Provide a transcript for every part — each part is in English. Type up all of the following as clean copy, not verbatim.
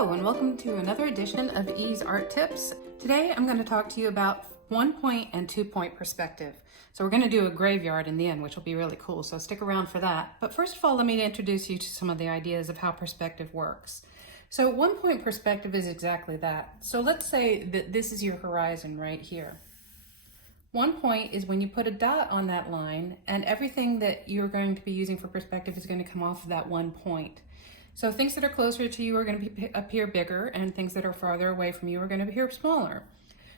Hello and welcome to another edition of E's Art Tips. Today I'm going to talk to you about 1-point and 2-point perspective. So we're going to do a graveyard in the end, which will be really cool, so stick around for that. But first of all, let me introduce you to some of the ideas of how perspective works. So 1-point perspective is exactly that. So let's say that this is your horizon right here. 1 point is when you put a dot on that line and everything that you're going to be using for perspective is going to come off of that 1 point. So things that are closer to you are going to appear bigger, and things that are farther away from you are going to appear smaller.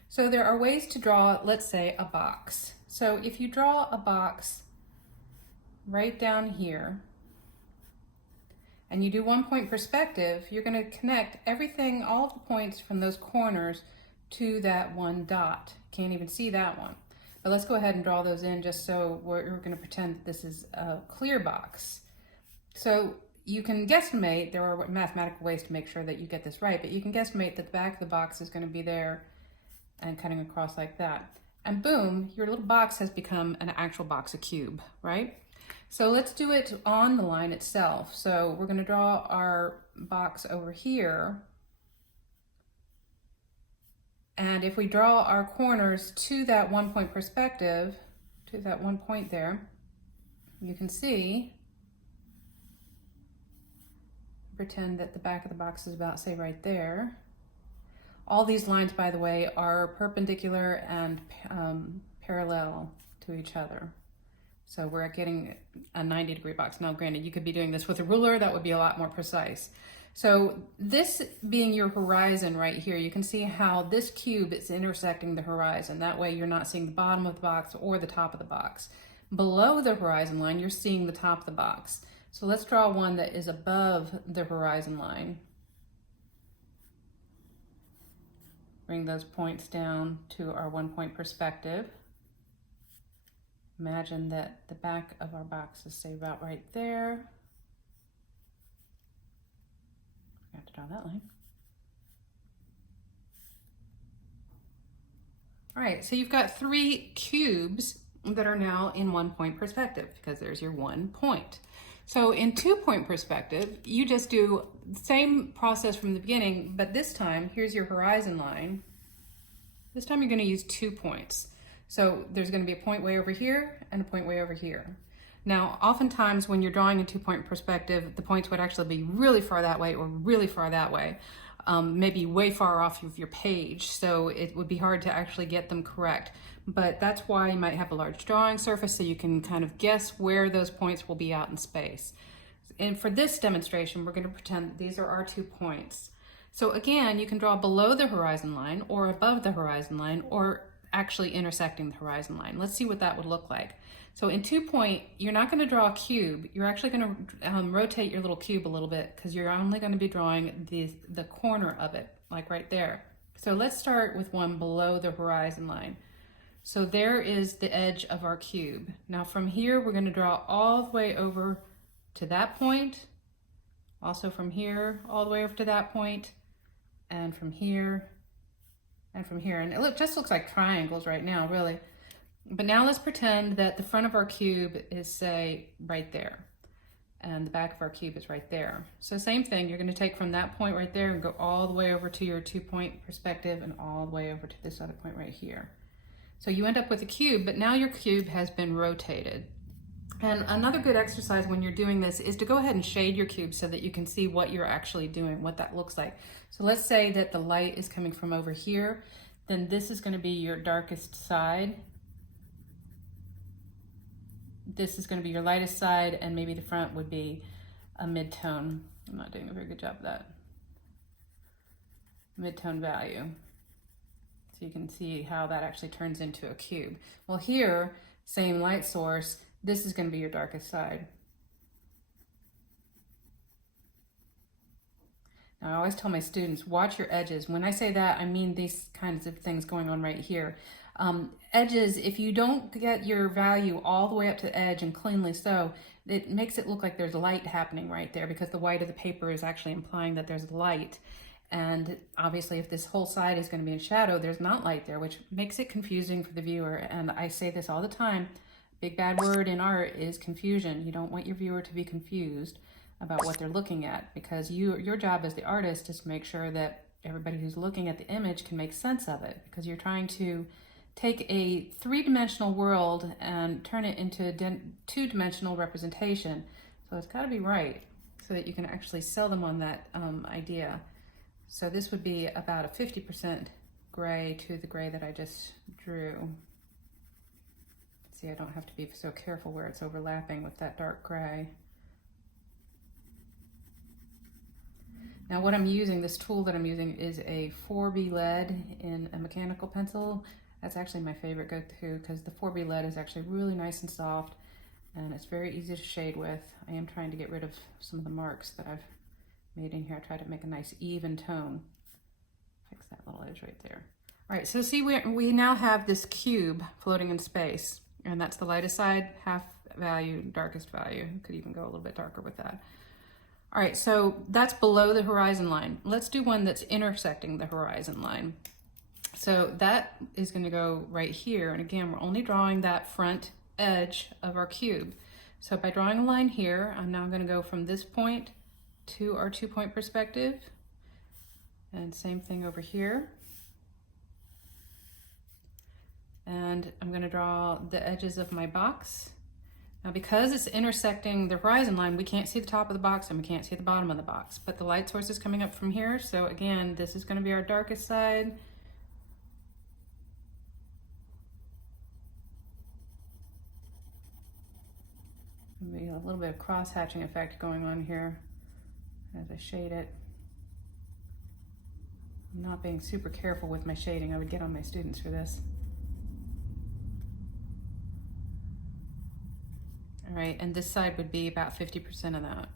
So there are ways to draw, let's say, a box. So if you draw a box right down here, and you do 1-point perspective, you're going to connect everything, all of the points from those corners to that one dot. Can't even see that one. But let's go ahead and draw those in just so we're going to pretend that this is a clear box. So you can guesstimate, there are mathematical ways to make sure that you get this right, but you can guesstimate that the back of the box is going to be there and cutting across like that. And boom, your little box has become an actual box, a cube, right? So let's do it on the line itself. So we're going to draw our box over here. And if we draw our corners to that 1-point perspective, to that 1 point there, you can see, pretend that the back of the box is about, say, right there. All these lines, by the way, are perpendicular and parallel to each other. So we're getting a 90-degree box. Now, granted, you could be doing this with a ruler. That would be a lot more precise. So this being your horizon right here, you can see how this cube is intersecting the horizon. That way you're not seeing the bottom of the box or the top of the box. Below the horizon line, you're seeing the top of the box. So let's draw one that is above the horizon line. Bring those points down to our 1-point perspective. Imagine that the back of our box is, say, about right there. I have to draw that line. All right, so you've got 3 cubes that are now in 1-point perspective because there's your 1 point. So in 2-point perspective, you just do the same process from the beginning, but this time, here's your horizon line. This time you're going to use 2 points. So there's going to be a point way over here and a point way over here. Now, oftentimes when you're drawing a 2-point perspective, the points would actually be really far that way or really far that way, maybe way far off of your page. So it would be hard to actually get them correct. But that's why you might have a large drawing surface so you can kind of guess where those points will be out in space. And for this demonstration, we're going to pretend that these are our 2 points. So again, you can draw below the horizon line or above the horizon line or actually intersecting the horizon line. Let's see what that would look like. So in 2-point, you're not going to draw a cube. You're actually going to rotate your little cube a little bit because you're only going to be drawing the corner of it, like right there. So let's start with one below the horizon line. So there is the edge of our cube. Now from here, we're going to draw all the way over to that point, also from here, all the way over to that point, and from here, and from here. And it just looks like triangles right now, really. But now let's pretend that the front of our cube is, say, right there, and the back of our cube is right there. So same thing, you're going to take from that point right there and go all the way over to your 2-point perspective and all the way over to this other point right here. So you end up with a cube, but now your cube has been rotated. And another good exercise when you're doing this is to go ahead and shade your cube so that you can see what you're actually doing, what that looks like. So let's say that the light is coming from over here, then this is going to be your darkest side. This is going to be your lightest side, and maybe the front would be a mid-tone. I'm not doing a very good job of that. Mid-tone value. So you can see how that actually turns into a cube. Well, here, same light source, this is going to be your darkest side. Now, I always tell my students, watch your edges. When I say that, I mean these kinds of things going on right here. Edges, if you don't get your value all the way up to the edge and cleanly so, it makes it look like there's light happening right there because the white of the paper is actually implying that there's light. And obviously if this whole side is going to be in shadow, there's not light there, which makes it confusing for the viewer. And I say this all the time, big bad word in art is confusion. You don't want your viewer to be confused. about what they're looking at, because your job as the artist is to make sure that everybody who's looking at the image can make sense of it, because you're trying to take a three-dimensional world and turn it into a two-dimensional representation. So it's got to be right so that you can actually sell them on that idea. So this would be about a 50% gray to the gray that I just drew. See, I don't have to be so careful where it's overlapping with that dark gray. Now what I'm using, this tool that I'm using, is a 4B lead in a mechanical pencil. That's actually my favorite go-to, because the 4B lead is actually really nice and soft, and it's very easy to shade with. I am trying to get rid of some of the marks that I've made in here. I try to make a nice even tone. Fix that little edge right there. All right, so see, we now have this cube floating in space, and that's the lightest side, half value, darkest value. Could even go a little bit darker with that. All right, so that's below the horizon line. Let's do one that's intersecting the horizon line. So that is going to go right here. And again, we're only drawing that front edge of our cube. So by drawing a line here, I'm now going to go from this point to our 2-point perspective. And same thing over here. And I'm going to draw the edges of my box. Now, because it's intersecting the horizon line, we can't see the top of the box and we can't see the bottom of the box, but the light source is coming up from here. So again, this is going to be our darkest side. Maybe a little bit of cross-hatching effect going on here as I shade it. I'm not being super careful with my shading. I would get on my students for this. All right, and this side would be about 50% of that.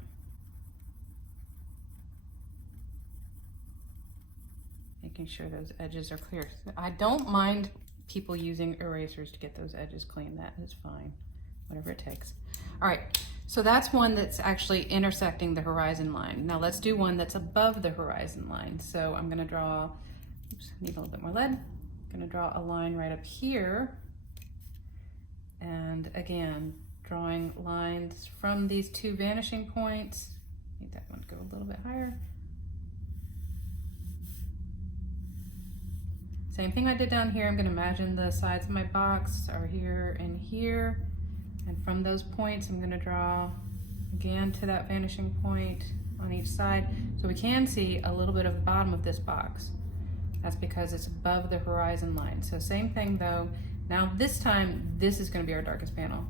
Making sure those edges are clear. I don't mind people using erasers to get those edges clean. That is fine, whatever it takes. All right, so that's one that's actually intersecting the horizon line. Now let's do one that's above the horizon line. So I'm gonna draw, oops, need a little bit more lead. I'm gonna draw a line right up here. And again, drawing lines from these two vanishing points. Need that one to go a little bit higher. Same thing I did down here. I'm going to imagine the sides of my box are here and here. And from those points, I'm going to draw again to that vanishing point on each side. So we can see a little bit of the bottom of this box. That's because it's above the horizon line. So same thing though. Now this time, this is going to be our darkest panel,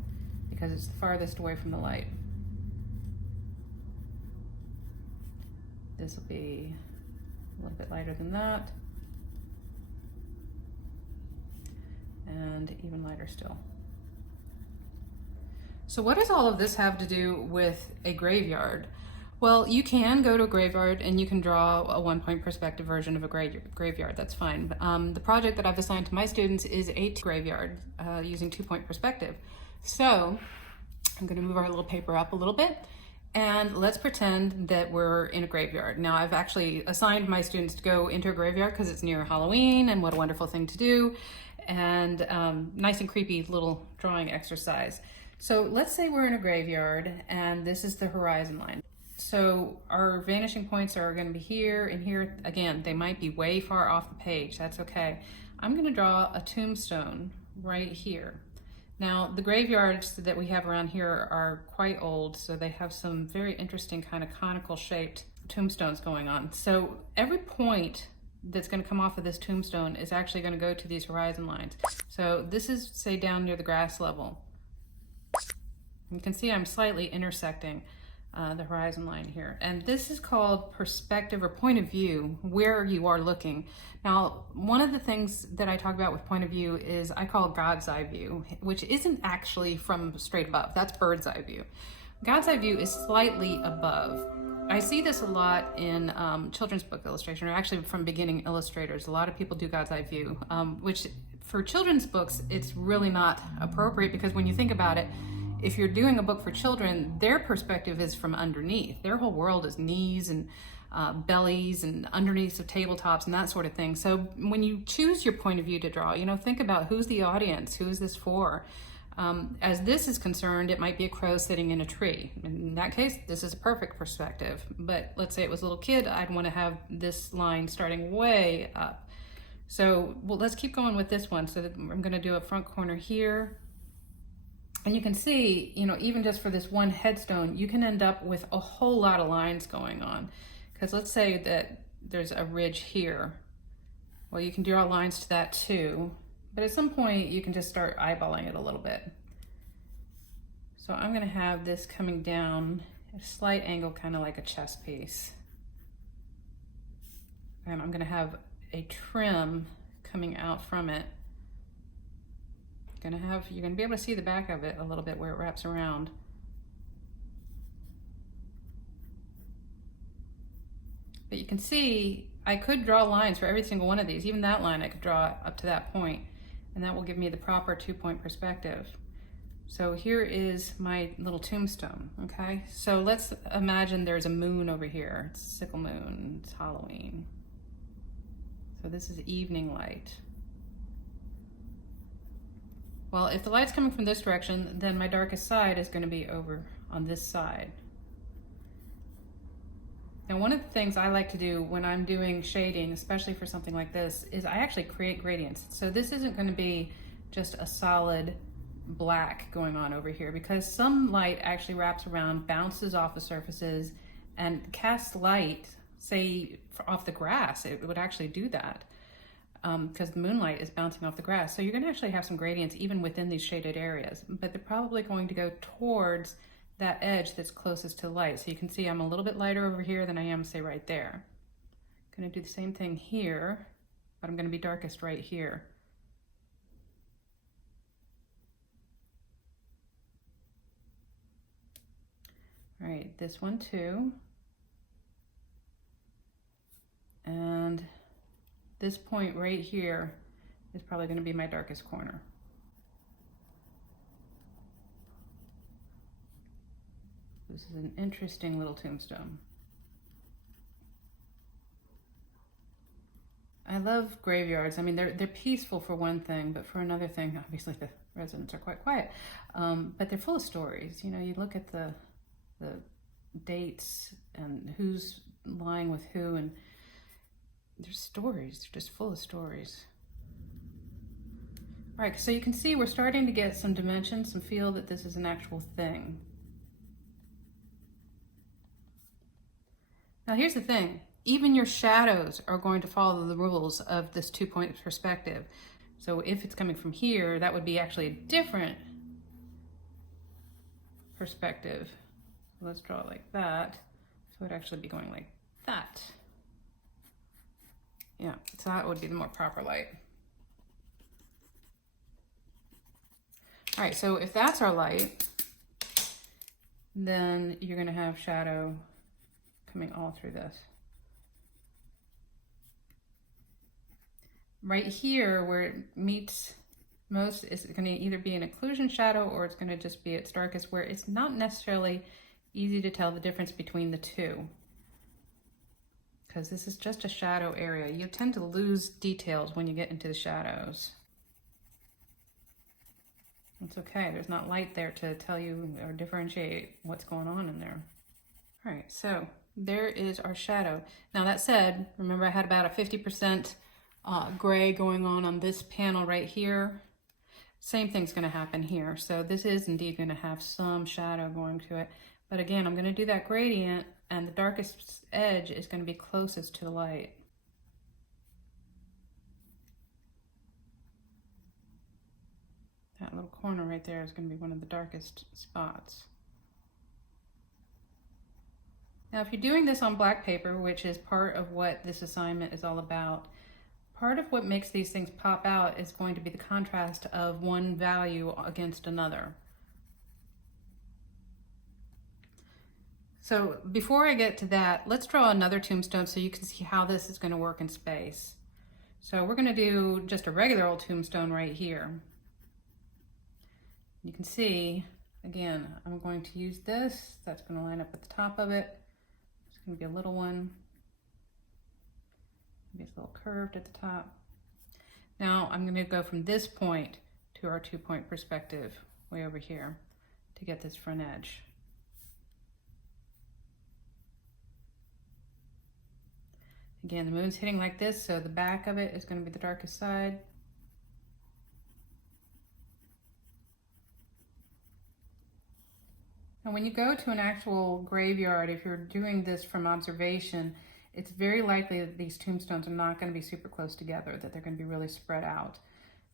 because it's the farthest away from the light. This will be a little bit lighter than that. And even lighter still. So what does all of this have to do with a graveyard? Well, you can go to a graveyard and you can draw a 1-point perspective version of a graveyard, that's fine. The project that I've assigned to my students is a graveyard using 2-point perspective. So I'm going to move our little paper up a little bit, and let's pretend that we're in a graveyard. Now, I've actually assigned my students to go into a graveyard because it's near Halloween, and what a wonderful thing to do, and nice and creepy little drawing exercise. So let's say we're in a graveyard, and this is the horizon line. So our vanishing points are going to be here and here. Again, they might be way far off the page. That's okay. I'm going to draw a tombstone right here. Now, the graveyards that we have around here are quite old, so they have some very interesting kind of conical shaped tombstones going on. So every point that's going to come off of this tombstone is actually going to go to these horizon lines. So this is, say, down near the grass level. You can see I'm slightly intersecting the horizon line here. And this is called perspective or point of view, where you are looking. Now, one of the things that I talk about with point of view is I call God's eye view, which isn't actually from straight above. That's bird's eye view. God's eye view is slightly above. I see this a lot in children's book illustration, or actually from beginning illustrators. A lot of people do God's eye view, which for children's books, it's really not appropriate, because when you think about it, if you're doing a book for children, their perspective is from underneath. Their whole world is knees and bellies and underneath of tabletops and that sort of thing. So when you choose your point of view to draw, you know, think about who's the audience, who is this for? As this is concerned, it might be a crow sitting in a tree. In that case, this is a perfect perspective. But let's say it was a little kid, I'd want to have this line starting way up. So, well, let's keep going with this one. So I'm going to do a front corner here. And you can see, you know, even just for this one headstone, you can end up with a whole lot of lines going on. Because let's say that there's a ridge here. Well, you can draw lines to that too. But at some point, you can just start eyeballing it a little bit. So I'm going to have this coming down at a slight angle, kind of like a chess piece. And I'm going to have a trim coming out from it. You're going to be able to see the back of it a little bit where it wraps around. But you can see I could draw lines for every single one of these. Even that line I could draw up to that point, and that will give me the proper 2-point perspective. So here is my little tombstone, okay? So let's imagine there's a moon over here. It's a sickle moon, it's Halloween. So this is evening light. Well, if the light's coming from this direction, then my darkest side is going to be over on this side. Now, one of the things I like to do when I'm doing shading, especially for something like this, is I actually create gradients. So this isn't going to be just a solid black going on over here, because some light actually wraps around, bounces off the surfaces, and casts light, say, off the grass. It would actually do that. Because the moonlight is bouncing off the grass. So you're going to actually have some gradients even within these shaded areas, but they're probably going to go towards that edge that's closest to light. So you can see I'm a little bit lighter over here than I am, say, right there. I'm going to do the same thing here, but I'm going to be darkest right here. All right, this one too. And this point right here is probably going to be my darkest corner. This is an interesting little tombstone. I love graveyards. I mean, they're peaceful for one thing, but for another thing, obviously the residents are quite quiet. But they're full of stories. You know, you look at the dates and who's lying with who, and there's stories. They're just full of stories. All right, so you can see we're starting to get some dimension, some feel that this is an actual thing. Now here's the thing. Even your shadows are going to follow the rules of this 2-point perspective. So if it's coming from here, that would be actually a different perspective. So let's draw it like that. So it'd actually be going like that. Yeah, so that would be the more proper light. All right, so if that's our light, then you're going to have shadow coming all through this. Right here where it meets most is going to either be an occlusion shadow or it's going to just be its darkest, where it's not necessarily easy to tell the difference between the two, because this is just a shadow area. You tend to lose details when you get into the shadows. It's okay, there's not light there to tell you or differentiate what's going on in there. All right, so there is our shadow. Now that said, remember I had about a 50% gray going on this panel right here. Same thing's going to happen here. So this is indeed going to have some shadow going to it. But again, I'm going to do that gradient, and the darkest edge is going to be closest to the light. That little corner right there is going to be one of the darkest spots. Now, if you're doing this on black paper, which is part of what this assignment is all about, part of what makes these things pop out is going to be the contrast of one value against another. So before I get to that, let's draw another tombstone so you can see how this is going to work in space. So we're going to do just a regular old tombstone right here. You can see, again, I'm going to use this. That's going to line up at the top of it. It's going to be a little one. Maybe it's a little curved at the top. Now I'm going to go from this point to our 2-point perspective. way over here to get this front edge. Again, the moon's hitting like this, so the back of it is going to be the darkest side. And when you go to an actual graveyard, if you're doing this from observation, it's very likely that these tombstones are not going to be super close together, that they're going to be really spread out.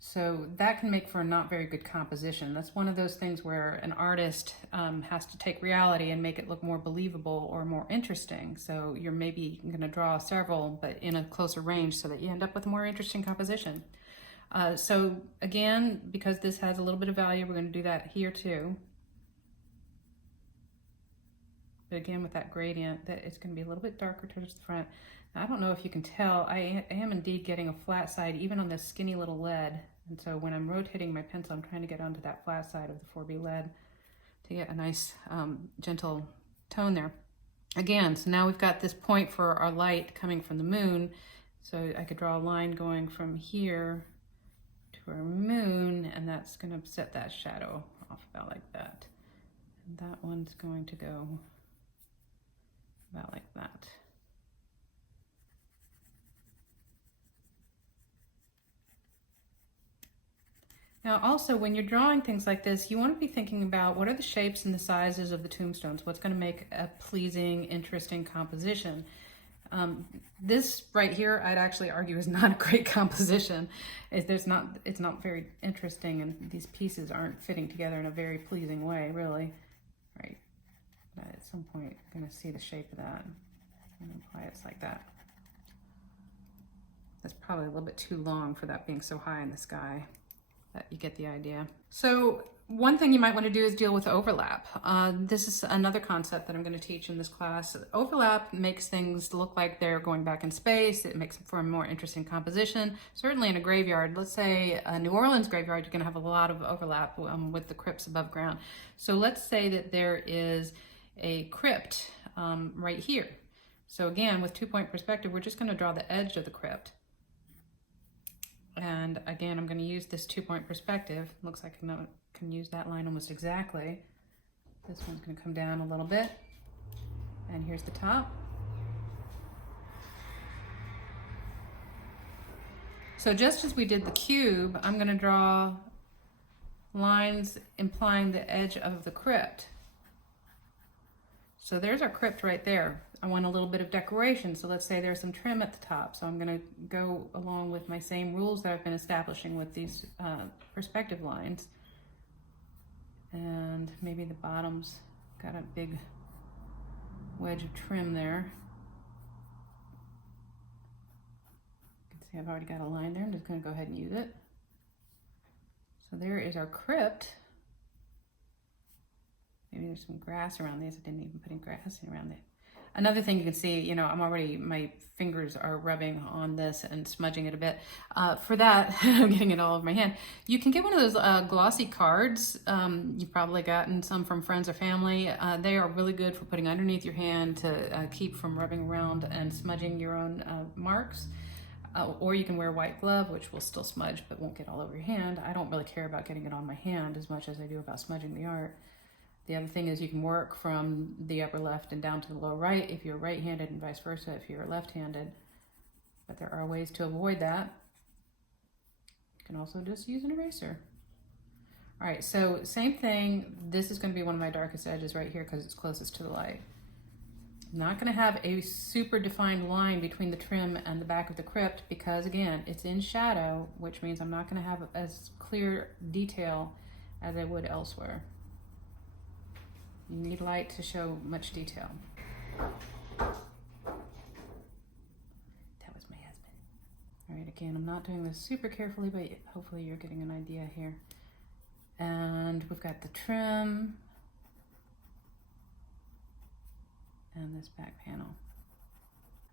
So that can make for a not very good composition. That's one of those things where an artist has to take reality and make it look more believable or more interesting. So you're maybe going to draw several, but in a closer range so that you end up with a more interesting composition. So again, because this has a little bit of value, we're going to do that here too. But again, with that gradient, that it's going to be a little bit darker towards the front. Now, I don't know if you can tell, I am indeed getting a flat side even on this skinny little lead. And so when I'm rotating my pencil, I'm trying to get onto that flat side of the 4B lead to get a nice gentle tone there. Again, so now we've got this point for our light coming from the moon. So I could draw a line going from here to our moon, and that's going to set that shadow off about like that. And that one's going to go about like that. Now also, when you're drawing things like this, you want to be thinking about what are the shapes and the sizes of the tombstones, what's going to make a pleasing, interesting composition. This right here, I'd actually argue is not a great composition. It's not very interesting, and these pieces aren't fitting together in a very pleasing way, really. Right. But at some point, you're going to see the shape of that and why it's like that. That's probably a little bit too long for that being so high in the sky. But you get the idea. So one thing you might want to do is deal with overlap. This is another concept that I'm going to teach in this class. Overlap makes things look like they're going back in space. It makes for a more interesting composition. Certainly in a graveyard, let's say a New Orleans graveyard, you're going to have a lot of overlap with the crypts above ground. So let's say that there is a crypt right here. So again, with 2-point perspective, we're just going to draw the edge of the crypt. And again, I'm going to use this 2-point perspective. Looks like I can use that line almost exactly. This one's going to come down a little bit. And here's the top. So just as we did the cube, I'm going to draw lines implying the edge of the crypt. So there's our crypt right there. I want a little bit of decoration, so let's say there's some trim at the top. So I'm going to go along with my same rules that I've been establishing with these perspective lines. And maybe the bottom's got a big wedge of trim there. You can see I've already got a line there. I'm just going to go ahead and use it. So there is our crypt. Maybe there's some grass around these. I didn't even put any grass around it. Another thing you can see, you know, my fingers are rubbing on this and smudging it a bit. For that, I'm getting it all over my hand. You can get one of those glossy cards. You've probably gotten some from friends or family. They are really good for putting underneath your hand to keep from rubbing around and smudging your own marks. Or you can wear a white glove, which will still smudge but won't get all over your hand. I don't really care about getting it on my hand as much as I do about smudging the art. The other thing is you can work from the upper left and down to the lower right if you're right-handed, and vice versa if you're left-handed. But there are ways to avoid that. You can also just use an eraser. All right, so same thing. This is going to be one of my darkest edges right here because it's closest to the light. I'm not going to have a super defined line between the trim and the back of the crypt because, again, it's in shadow, which means I'm not going to have as clear detail as I would elsewhere. You need light to show much detail. That was my husband. All right, again, I'm not doing this super carefully, but hopefully you're getting an idea here. And we've got the trim and this back panel.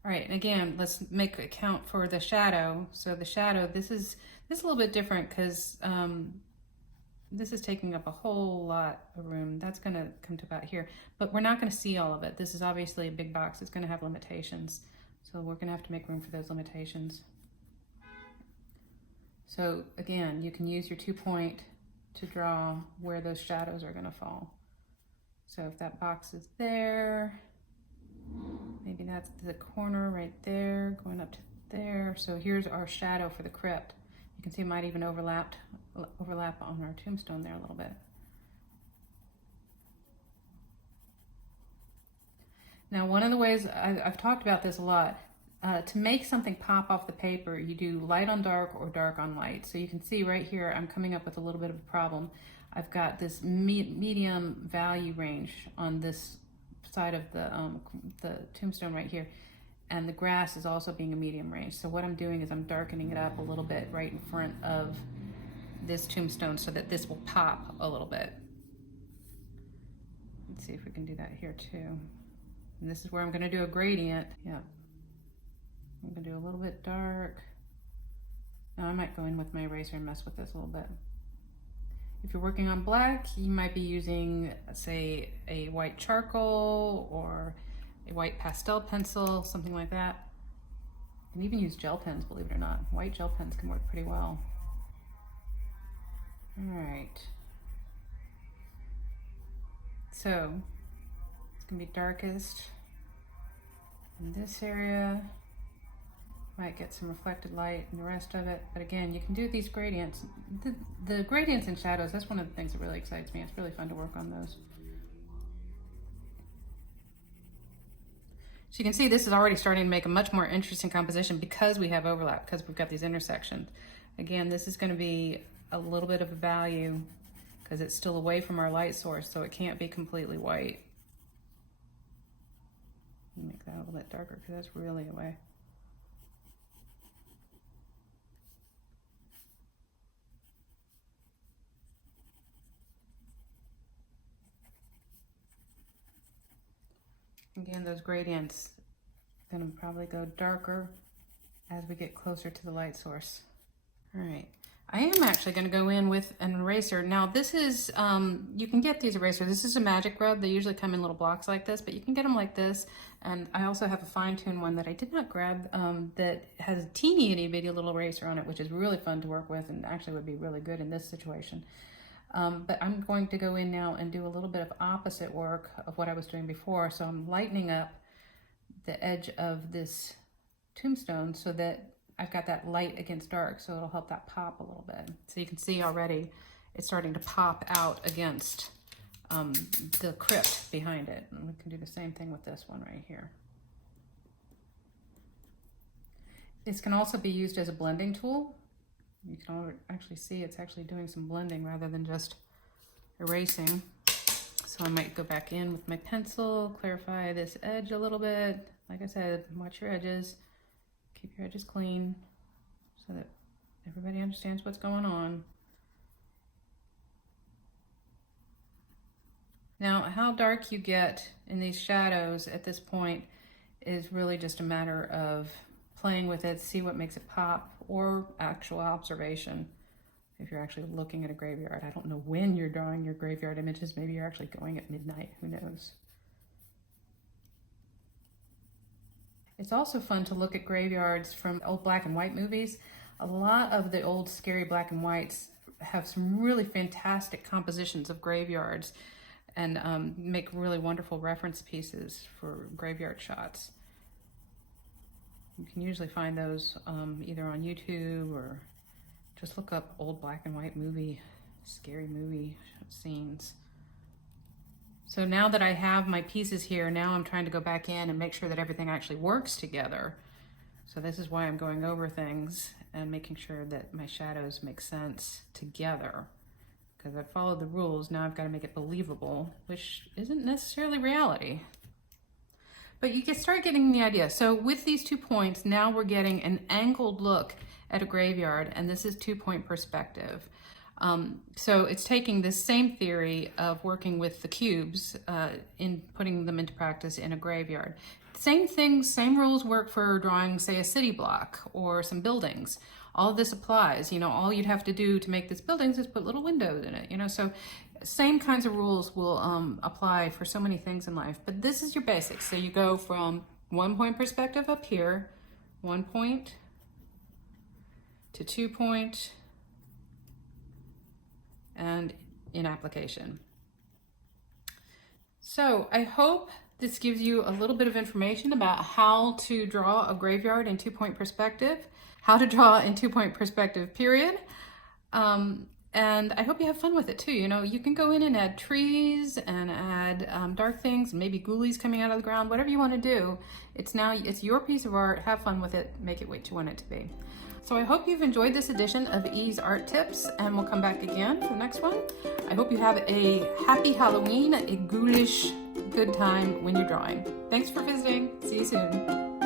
All right, and again, let's make account for the shadow. So the shadow, this is a little bit different because this is taking up a whole lot of room. That's going to come to about here, but we're not going to see all of it. This is obviously a big box. It's going to have limitations. So we're going to have to make room for those limitations. So again, you can use your 2-point to draw where those shadows are gonna fall. So if that box is there, maybe that's the corner right there, going up to there. So here's our shadow for the crypt. You can see it might even overlap on our tombstone there a little bit. Now, one of the ways, I've talked about this a lot, to make something pop off the paper, you do light on dark or dark on light. So you can see right here, I'm coming up with a little bit of a problem. I've got this medium value range on this side of the tombstone right here. And the grass is also being a medium range. So what I'm doing is I'm darkening it up a little bit right in front of this tombstone so that this will pop a little bit. Let's see if we can do that here too. And this is where I'm gonna do a gradient. Yeah, I'm gonna do a little bit dark. Now I might go in with my eraser and mess with this a little bit. If you're working on black, you might be using, say, a white charcoal or a white pastel pencil, something like that. You can even use gel pens, believe it or not. White gel pens can work pretty well. All right. So it's gonna be darkest in this area. Might get some reflected light in the rest of it. But again, you can do these gradients. The gradients and shadows, that's one of the things that really excites me. It's really fun to work on those. So you can see this is already starting to make a much more interesting composition because we have overlap, because we've got these intersections. Again, this is going to be a little bit of a value because it's still away from our light source, so it can't be completely white. Make that a little bit darker because that's really away. Again, those gradients are going to probably go darker as we get closer to the light source. All right, I am actually going to go in with an eraser. Now this is, you can get these erasers. This is a magic rub. They usually come in little blocks like this, but you can get them like this. And I also have a fine-tuned one that I did not grab that has a teeny itty bitty little eraser on it, which is really fun to work with and actually would be really good in this situation. But I'm going to go in now and do a little bit of opposite work of what I was doing before. So I'm lightening up the edge of this tombstone so that I've got that light against dark, so it'll help that pop a little bit. So you can see already it's starting to pop out against the crypt behind it. And we can do the same thing with this one right here. This can also be used as a blending tool. You can actually see it's actually doing some blending rather than just erasing. So I might go back in with my pencil, clarify this edge a little bit. Like I said, watch your edges, keep your edges clean so that everybody understands what's going on. Now, how dark you get in these shadows at this point is really just a matter of playing with it, see what makes it pop, or actual observation. If you're actually looking at a graveyard, I don't know when you're drawing your graveyard images. Maybe you're actually going at midnight, who knows? It's also fun to look at graveyards from old black and white movies. A lot of the old scary black and whites have some really fantastic compositions of graveyards and make really wonderful reference pieces for graveyard shots. You can usually find those either on YouTube or just look up old black and white scary movie scenes. So now that I have my pieces here, now I'm trying to go back in and make sure that everything actually works together. So this is why I'm going over things and making sure that my shadows make sense together. Because I followed the rules, now I've got to make it believable, which isn't necessarily reality. But you can start getting the idea. So with these 2 points, now we're getting an angled look at a graveyard, and this is 2-point perspective. So it's taking this same theory of working with the cubes in putting them into practice in a graveyard. Same things, same rules work for drawing, say, a city block or some buildings. All of this applies. You know, all you'd have to do to make this buildings is put little windows in it, you know, so same kinds of rules will apply for so many things in life, but this is your basics. So you go from 1-point perspective up here, 1 point to 2 point, and in application. So I hope this gives you a little bit of information about how to draw a graveyard in 2-point perspective, how to draw in 2-point perspective, period. And I hope you have fun with it too. You know, you can go in and add trees and add dark things, maybe ghoulies coming out of the ground, whatever you want to do. It's your piece of art. Have fun with it. Make it what you want it to be. So I hope you've enjoyed this edition of E's Art Tips, and we'll come back again for the next one. I hope you have a happy Halloween, a ghoulish good time when you're drawing. Thanks for visiting. See you soon.